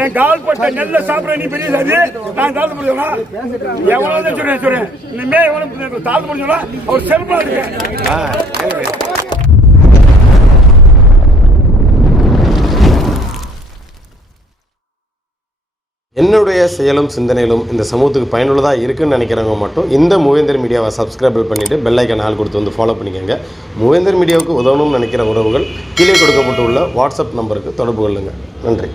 என் கால் பட்ட நெல்ல சாப்பிட நீ பெரிய சாதி? நான் தாழ்த்து முடியுமா எவ்வளவு தான் சொல்றேன் சொல்றேன் இனிமே எவ்வளவு தாழ்த்து முடியுமா அவர் செல்பா இருக்கு. என்னுடைய செயலும் சிந்தனையிலும் இந்த சமூகத்துக்கு பயனுள்ளதாக இருக்குன்னு நினைக்கிறவங்க மட்டும் இந்த மூவேந்தர் மீடியாவை சப்ஸ்கிரைபிள் பண்ணிவிட்டு பெல்லைக்கன் ஆள் கொடுத்து வந்து ஃபாலோ பண்ணிக்கோங்க. மூவேந்தர் மீடியாவுக்கு உதவணும்னு நினைக்கிற உறவுகள் கீழே கொடுக்கப்பட்டுள்ள வாட்ஸ்அப் நம்பருக்கு தொடர்பு கொள்ளுங்கள் நன்றி.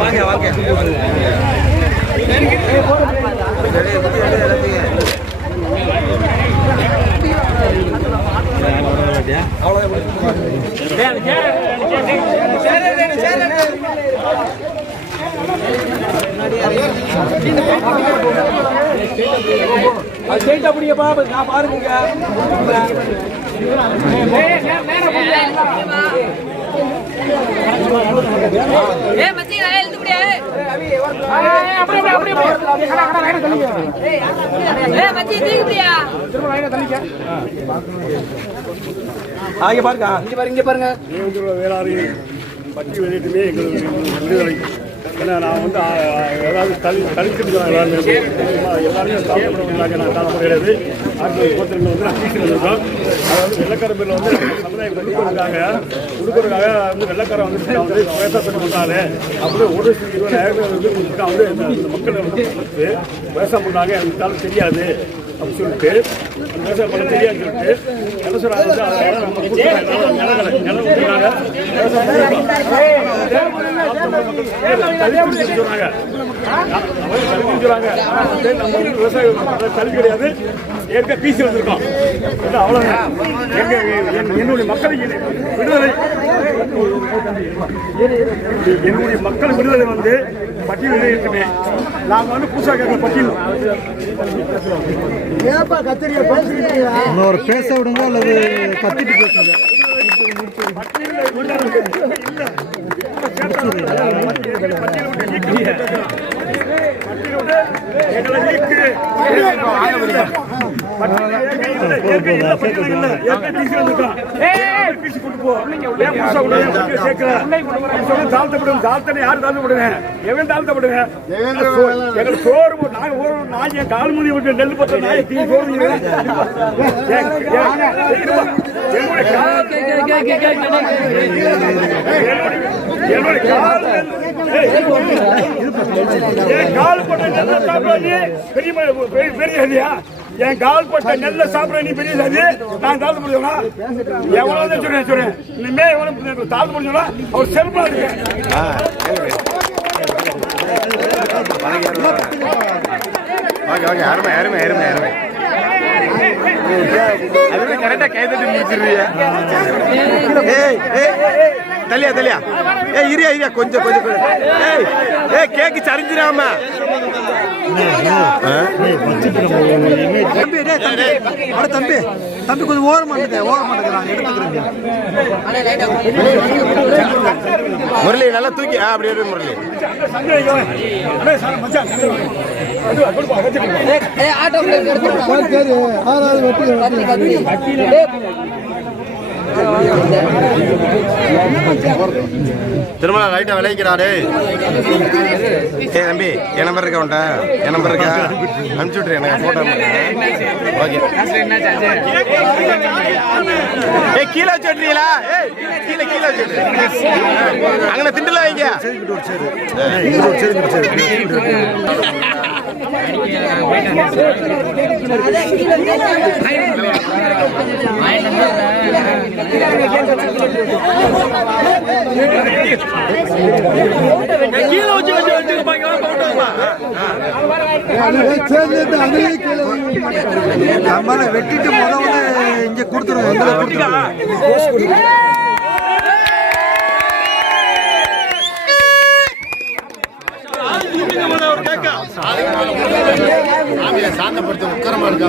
வாங்க வாங்க Yeah, yeah. ஏ மச்சி நான் எழுந்து முடியாது ஏ மச்சி தூக்கி முடியா தேவேந்திர வேளாறு பற்றி வெளியிட்டுமே எங்களுக்கு விடுதலை ஏன்னா நான் வந்து ஏதாவது தளி தளிச்சுட்டு எல்லாருமே சும்மா எல்லாருமே சாப்பிடுறவங்களாக நான் காணப்படுகிறது. ஆயிரத்தி முப்பத்தி வந்து நான் இருக்கோம் அதாவது வெள்ளக்கார வந்து சமுதாயம் கொடுக்கறதுக்காக கொடுக்கறதுக்காக வந்து வெள்ளக்காரன் வந்து நான் வந்து விவசாயம் பண்ணாரு அப்படியே ஒரு இருபது இருபதாயிரம் வந்து கொடுத்துட்டு வந்து இந்த மக்களை வந்து கொடுத்து விவசாயம் பண்ணாங்க எனக்கு தெரியாது அப்படின்னு சொல்லிட்டு விவசாயம் பண்ண தெரியாது சொல்லிட்டு என்ன சொல்றாங்க வந்து நிலம் கொடுக்குறாங்க சொல்றாங்க வந்து நம்ம வந்து விவசாயம் பண்றது கிடையாது ஏற்க பீசி வந்திருக்கோம் அவ்வளவுதான். எங்க என்- என்னுடைய மக்களுக்கு விடுதலை. என்னுடைய மக்கள் விடுதலை வந்து பட்டியலில் இருக்குமே. நாங்க வந்து புதுசாக கேட்குற பட்டியல். இன்னொரு பேச விடுங்க அல்லது கத்திட்டு பேசுங்க. நெல் பத்த நாய் தீ சோறு என்னுடைய கால் கால் பட்ட நெல்ல சாப்பிட நீ பெரிய பெரிய என் கால் பட்ட நெல்ல சாப்பிட நீ பெரிய சாதி? நான் தாழ்த்த முடியுமா எவ்வளவு தான் சொல்றேன் சொல்றேன் இனிமே எவ்வளவு தாழ்ந்து முடியுமா? அவர் செல்பா இருக்கு ஆ யாருமே யாருமே யாருமே அருமை அருமை அருமை அருமை கரெக்டாக முடிச்சிருவியா ஏய் ஏய் தலியா தலியா ஏய் இரியா இரியா கொஞ்சம் கொஞ்சம். ஏய் ஏய் கேக்கு சரிஞ்சிராம. தம்பி டேய் தம்பி. தம்பி தம்பி. கொஞ்சம் ஓரம் மாட்டேங்க ஓரம் மாட்டேங்க நான் எடுத்துக்கிறேன். முரளி நல்லா தூக்கி அப்படி இரு முரளி. சரி ஆறாவது திருமண லைட்டை லைட்டா விளைவிக்கிறாரு ஏ தம்பி என் நம்பர் இருக்கா உன்ட்ட என் நம்பர் இருக்கா? அனுப்பிச்சு விட்ரு எனக்கு போட்டோ ஓகே. ஏ கீழே வச்சு விட்றீங்களா கீழே கீழே வச்சு அங்கே திண்டுல வைங்க. வெட்டிட்டு முதல்ல இங்க கொடுத்துருவோம். சாந்தப்படுத்த உக்கரமா இருக்கா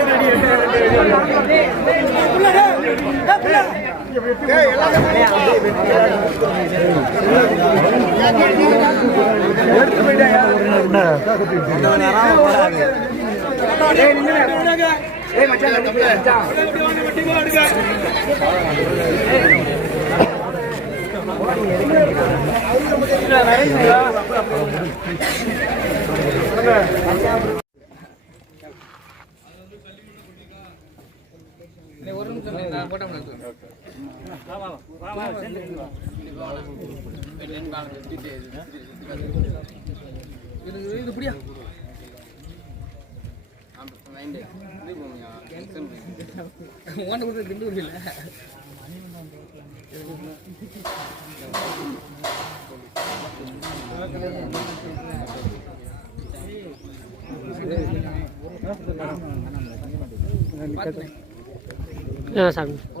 நம்மளை வெட்டிட்டு முதல்ல இங்க கொடுத்துருவோம் எங்களை கொடுத்துருவோம் சாந்தப்படுத்த உட்காரமா இருக்கா துண்டை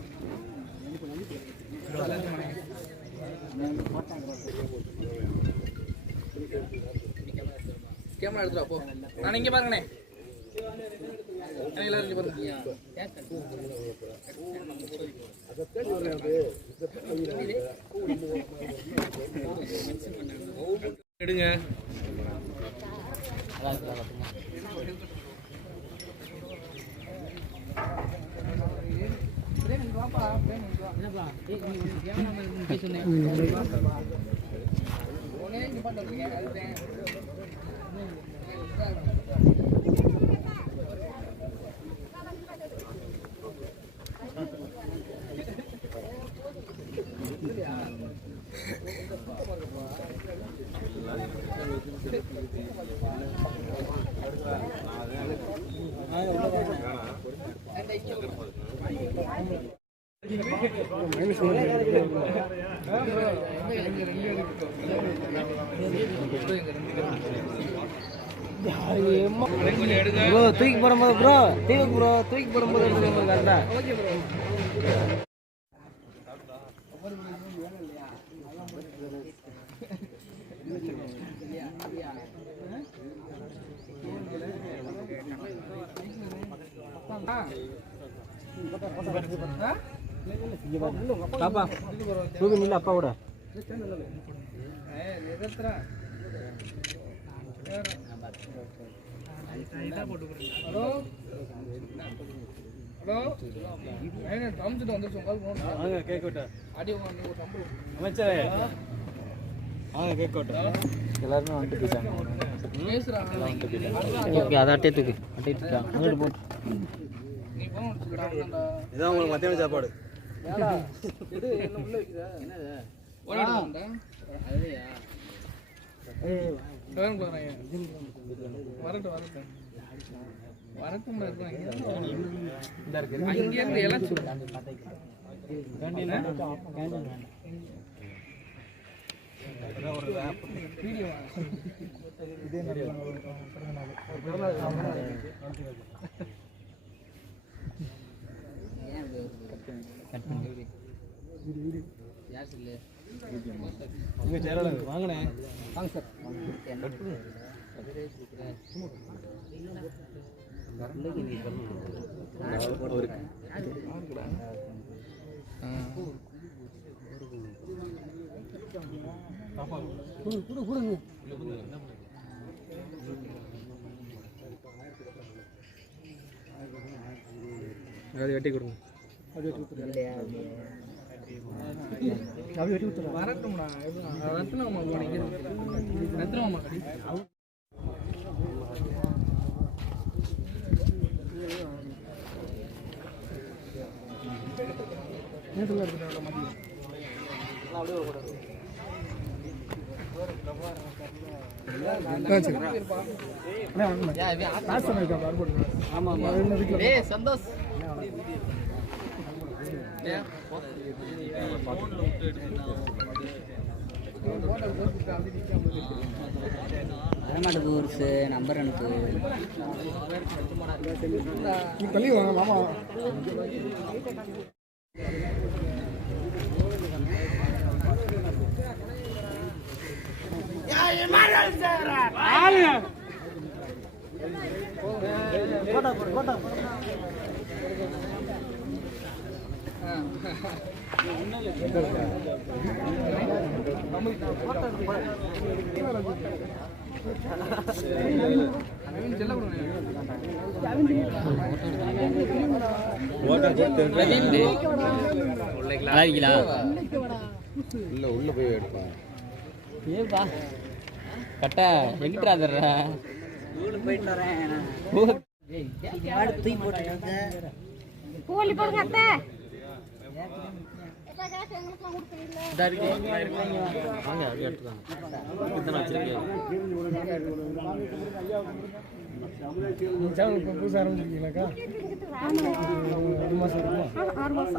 கேமரா எடுத்துட்டு வா, போ. நான் இங்க பாருங்கண்ணே. எல்லாரும் இங்க பாருங்க. எடுங்க. ஒன்னே இங்க பண்ணுறீங்க அதுதான் ப்ரோ தூக்கி போடும்போது ப்ரோ தூக்கி ப்ரோ தூக்கி போடும்போது எடுத்துக்கோங்க கரெக்டா பாப்பா தூக்கி நில்ல அப்பா கூட. ஏய், ஹலோ ஹலோ காமிச்சிட்டு வந்துருச்சு உங்க விட்டா அடி அமைச்சரே வாங்க விட்டா எல்லாருமே வந்துட்டு போயிட்டாங்க அதை அட்டே தூக்கு அட்டே அங்கிட்டு போட்டு இதான் உங்களுக்கு மத்தியான சாப்பாடு இது என்ன உள்ள வைக்குதா என்னது வரட்டும் வரட்டும். வரட்டும் வரட்டும் இருக்கும் அங்க இருந்து எல்லாம் வாங்கினேன் சேரல வாங்கண்ணே வாங்க சார் அது வெட்டி கொடுங்க. வரட்டும்டா ரத்னமா ரத்னமா கடி ஏய் சந்தோஷ் ஏன் வரமாட்டேங்குது ஒரு நம்பர் இருக்கீங்களா உள்ள உள்ள போய் எடுப்பான் ஏப்பா கட்டா எங்கிட்டா தர்ற போயிட்டு வரேன் தூக்கி போட்டு கூலி போடுங்க அத்தை. வாங்க அப்படியே எடுத்துக்காங்க இத்தனை வச்சிருக்கேன் புதுசாக ஆரம்பிச்சிருக்கீங்களாக்கா ஆறு மாசம்.